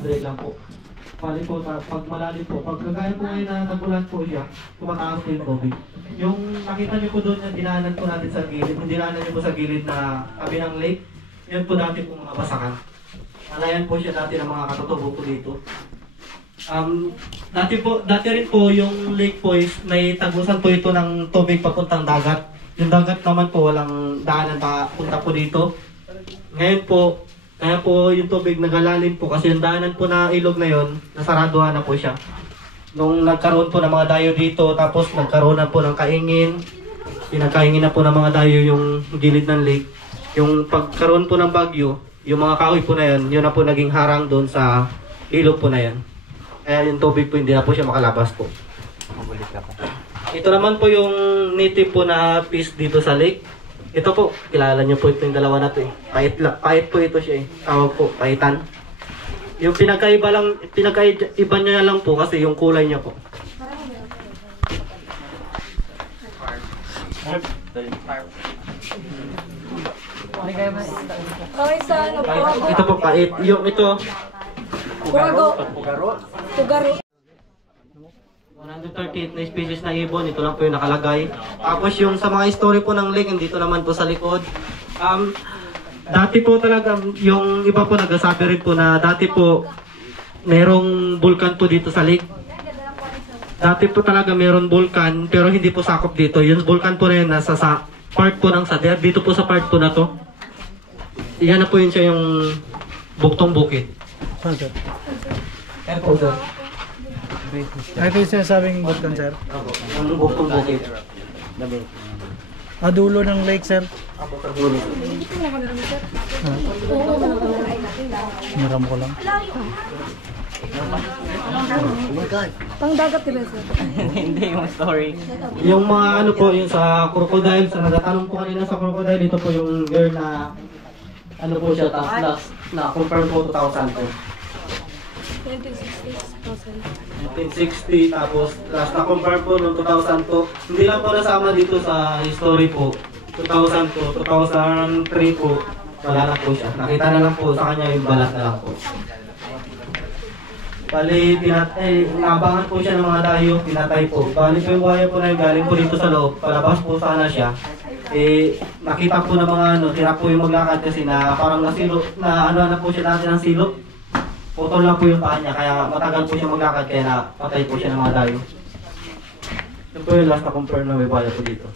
100 lang po. Bali po, pag malalim po, pag kagaya po ngayon na nagulan po siya, tumataas po yung tubig. Yung nakita niyo po doon yung dinaanan po natin sa gilid, yung dinaanan niyo po sa gilid na tabi ng lake, yun po dati po mga basakan. Malayan po siya dati ng mga katutubo po dito. Dati rin po yung lake po is may tagusan po ito ng tubig papuntang dagat. Yung dagat naman po walang daanan pa punta po dito. Ngayon po, kaya po yung tubig nagalalim po kasi yung daanan po na ilog na yon, nasaraduhan na po siya. Nung nagkaroon po ng mga dayo dito, tapos nagkaroon na po ng kaingin, pinagkaingin na po ng mga dayo yung gilid ng lake. Yung pagkaroon po ng bagyo, yung mga kahoy po na yun na po naging harang doon sa ilog po na yan. Kaya yung tubig po hindi na po siya makalabas po. Ito naman po yung native po na fish dito sa lake. Ito po, kilala niyo po itong dalawa na to eh. Pait po ito siya eh. Tawag po, paitan. Yung pinagkaiba niya lang po kasi yung kulay niya po. Ito po pait. Yung ito. Pugaro. 138 na species na ibon, ito lang po yung nakalagay. Tapos yung sa mga story po ng lake, dito naman po sa likod. Dati po talaga, yung iba po nagsasabi rin po na dati po merong vulkan po dito sa lake. Dati po talaga merong vulkan, pero hindi po sakop dito. Yung vulkan po na yun, nasa sa part po ng Sader, dito po sa part po na to. Iyan na po yun siya yung buktong bukid. Ayan po sir. Ito yung sinasabing vulkan, sir? Ang buktong bukid. Dulo ng lake, sir? Naram ko lang. Pang dagat diba, sir? Hindi yung story. Yung mga ano po, yung sa crocodile, sa nagtatanong po kanina sa crocodile, ito po yung girl na ano po siya, tapos na-confirm po 2000 po. 1960, tapos last na-confirm po noong 2000 po. Hindi lang po nasama dito sa history po. 2000 po, 2003 po, wala na po siya. Nakita na lang po sa kanya yung balat na lang po. Bali, nabangan po siya ng mga dayo, pinatay po. Bali po yung wire po na yung galing po dito sa loob, palabas po sana siya. Nakita po ng mga tira po yung maglakad kasi na parang nasilo, na ano na po siya dati ng silo. Putol lang po yung paa niya, kaya matagal po siya maglakad, kaya napatay po siya ng mga dayo. Ito po yung last na confirm na may wire po dito.